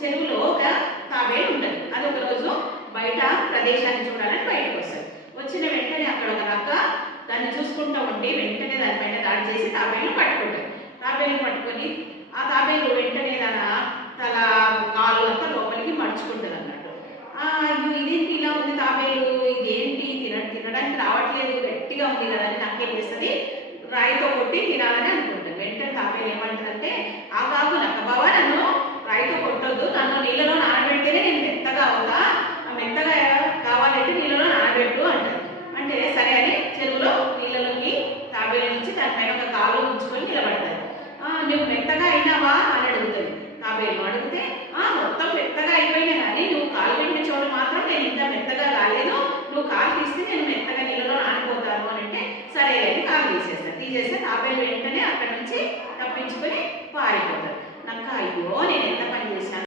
చెరువులో ఒక తాబేలు ఉంటుంది. అది ఒకరోజు బయట ప్రదేశాన్ని చూడాలని బయటకు వస్తుంది. వచ్చిన వెంటనే అక్కడ ఒక నక్క దాన్ని చూసుకుంటూ ఉండి వెంటనే దానిపైన దాడి చేసి తాబేలును పట్టుకుంటుంది. తాబేలును పట్టుకొని ఆ తాబేలు వెంటనే తన తల కాలు అంతా లోపలికి మడుచుకుంటుంది అన్నట్టు. ఇదేంటి ఇలా ఉంది తాబేలు, ఇదేంటి తినడానికి రావట్లేదు, గట్టిగా ఉంది కదా అని నక్కేం చేస్తుంది, రాయితో కొట్టి తినాలని అనుకుంటుంది. వెంటనే తాబేలు ఏమంటుందంటే, ఆగాగు నక్క బావా, నన్ను రాయితో కొట్టొద్దు, నన్ను నీళ్ళలో నానబెడితేనే నేను మెత్తగా అవుతా, మెత్తగా కావాలంటే నీళ్ళలో నానబెట్టు అంటారు. అంటే సరే అని చెరువులో నీళ్ళలోకి తాబేలు నుంచి దానిపైన ఒక కాలు ఉంచుకొని నిలబడతారు. నువ్వు మెత్తగా అయినావా అని అడుగుతుంది తాబేలు. అడిగితే మొత్తం మెత్తగా అయిపోయినా కానీ నువ్వు కాలు పెట్టిన చోట మాత్రం నేను ఇంకా మెత్తగా కాలేదు, నువ్వు కాలు తీస్తే నేను మెత్తగా నీళ్ళలో నానిపోతాను అని అంటే సరే అని కాలు తీసేస్తే తాబేలు వెంటనే అక్కడి నుంచి తప్పించుకొని పారిపోతారు. నాకు అయ్యో నేను ఎంత పని చేశాను